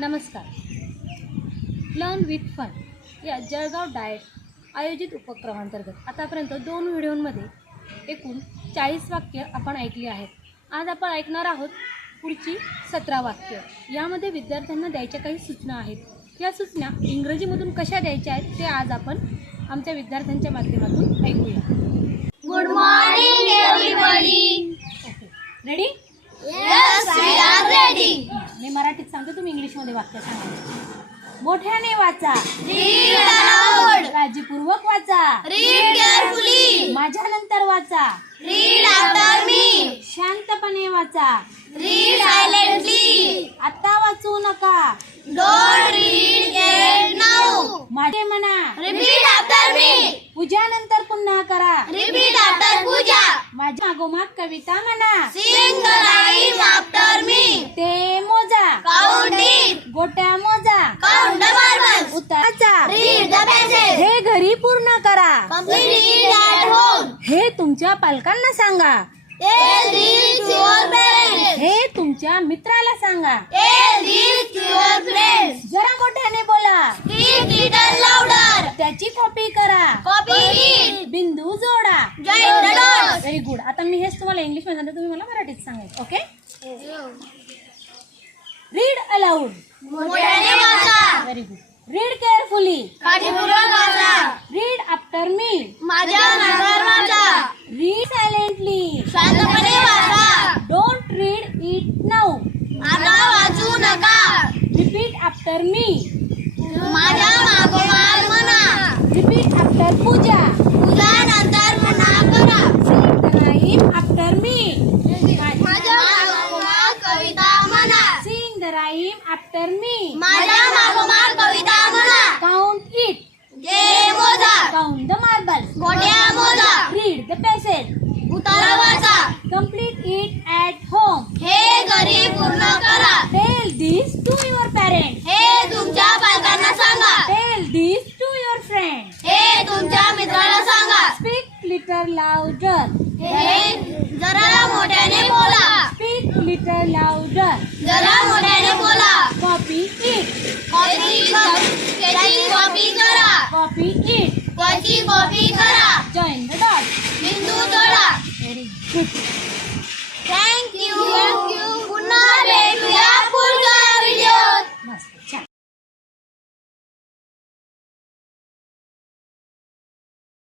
नमस्कार. Learn with fun या Jalgaon diet आयोजित उपक्रमांतर्गत आतापर्यंत दोन व्हिडिओमध्ये एकूण चाळीस वाक्य आपण ऐकली आहेत. आज आपण ऐकणार आहोत पुढची सतरा वाक्य. यामध्ये विद्यार्थ्यांना द्यायच्या काही सूचना आहेत. या सूचना इंग्रजीमधून कशा द्यायच्या आहेत ते आज आपण आमच्या विद्यार्थ्यांच्या माध्यमातून ऐकूया. Everybody. Okay ready ready. मी मराठीत सांगतो तुम्ही इंग्लिशमध्ये वाक्य सांगा. मोठ्याने वाचा. काळजीपूर्वक वाचा. माझ्यानंतर वाचा. शांतपणे वाचा. आता वाचू नका. माझे म्हणा. पूजा नंतर पुन्हा करा. पूजा. माझ्या गोमात कविता म्हणा. ते बोट्या मोजा. काउंट द मार्बल्स उतर रीड द पेजेस हे घरी पूर्ण करा. कंप्लीट एट होम हे तुमच्या पालकांना सांगा. टेल रीड टू पेरेंट्स हे तुमच्या मित्राला सांगा. टेल रीड टू फ्रेंड्स जरा मोठ्याने बोला. स्पीक इट लाउडर त्याची कॉपी करा. कॉपी इट बिंदू जोडा. Join the dots very good आता मी हेच तुम्हाला इंग्लिशमध्ये तुम्ही मला मराठीत सांगा. ओके रीड अलाउड मोठ्याने वाचा. व्हेरी गुड रीड केअरफुली काळजीपूर्वक वाचा. रीड आफ्टर मी माझ्या नंतर वाचा. रीड सायलेंटली शांतपणे वाचा. डोंट रीड इट नाऊ आता वाचू नका. रिपीट आफ्टर मी माझ्या मागोमाग म्हणा. रिपीट आफ्टर पूजा नंतर पुन्हा करा. राईम आफ्टर मी माझ्या मागोमाग कविता म्हणा. राईम आफ्टर मी माझ्या मागोमाग कविता म्हणा. काउंट इट जे मोजा. काउंट द मार्बल्स गोट्या मोजा. रीड द पॅसेज उतारा वाचा. कंप्लीट इट ॲट होम हे घरी पूर्ण करा. Tell this to your parents हे तुमच्या पालकांना सांगा. Tell this to your friends हे तुमच्या मित्राला सांगा. स्पीक लिटर लाउडर हे. स्पीक लिटर लाउडर जरा मोठ्याने बोला. कॉपी इट कॉपी त्याची कॉपी करा. कॉपी इट त्याची कॉपी करा. जॉईन द डॉट बिंदू जोडा. Very good